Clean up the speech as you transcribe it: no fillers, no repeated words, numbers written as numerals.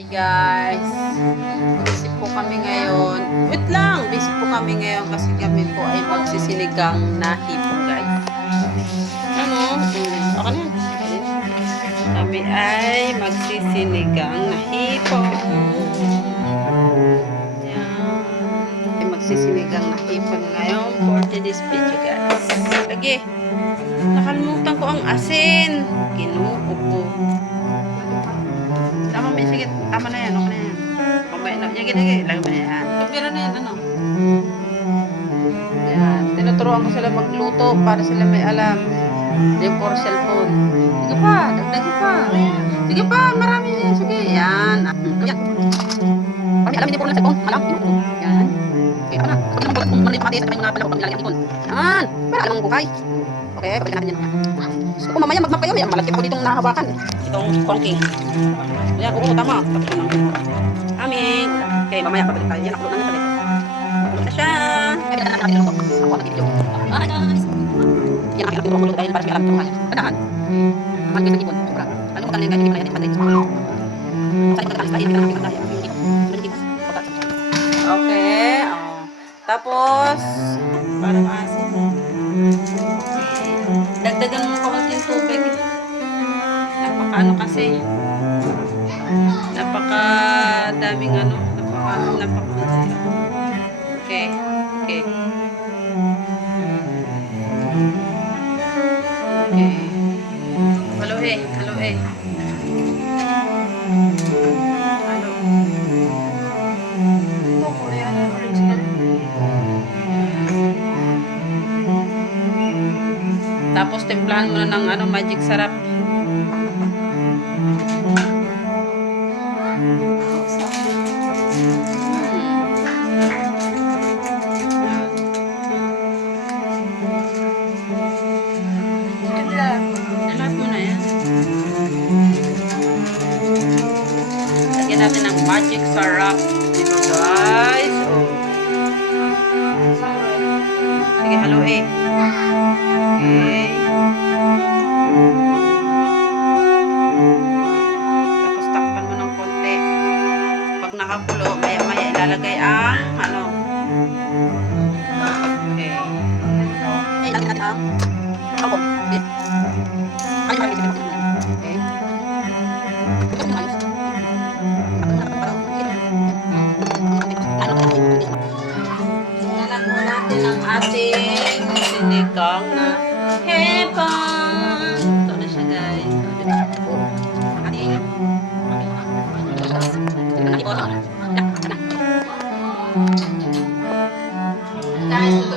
Hi guys, busy po kami ngayon. Wait lang, busy po kami ngayon kasi kami po ay magsisinigang na hipon guys. Ano? Okay na. Kami ay magsisinigang na hipon. Yan. Ay magsisinigang na hipon ngayon for today's video guys. Lagi, nakalimutan ko ang asin. Kinuha ko. Tama ba? Sige, tama na yan. Okay na yan. Mamaya na. Lagi. Lagi ba yan? Gano'n na yan, ano? Yan. Tinuturuan ko sila magluto para sila may alam. Yung for cellphone. Sige pa. Dagdagi pa. Sige pa. Marami yan. Sige. Yan. Yan. Marami alam hindi po ng cellphone. Alam. Yan. Okay, ano na. Pag naman kung mali pati sa kanyang mga pala kung nilalagyan ipon. Yan. Para alam mong bukay. Okay, pabalik natin yan. Gusto ko mamaya magmap kayo. Malagyan ko ditong nahawakan. Itong kongking. Yan, oo, tama. Amin. Okay, mamaya pabalik tayo. Yan, nakulo na niya pala. Nakulo na siya. Kaya na natin luto. Ako ang nag-video. Bye guys. Yan, nakilap yung luto dahil para may alam ito. Padahan. Mahal kayo ng ipon. Ano mo talaga yung ipon na yan? Ipon na ito. Saan ipon na tayo? Dahil nakikita tayo. Okay. Tapos, para maasin. Dagdagan mo kaunting tubig. Napaka kasi. Napaka daming napaka okay. Okay. Halo. Tapos timplahan mo na ng magic sarap. Lahat mo na yan. Lagyan natin ng magic sarap. Dito guys. Sige, haluin. Okay. Tapos takpan mo ng konti. Pag nakakulo, maya-maya ilalagay ang okay. Lagyan natin ang kangkong. Okay. Ilalagyan mo natin ang ating sinigang na hipon. Ito na siya guys. Guys, ito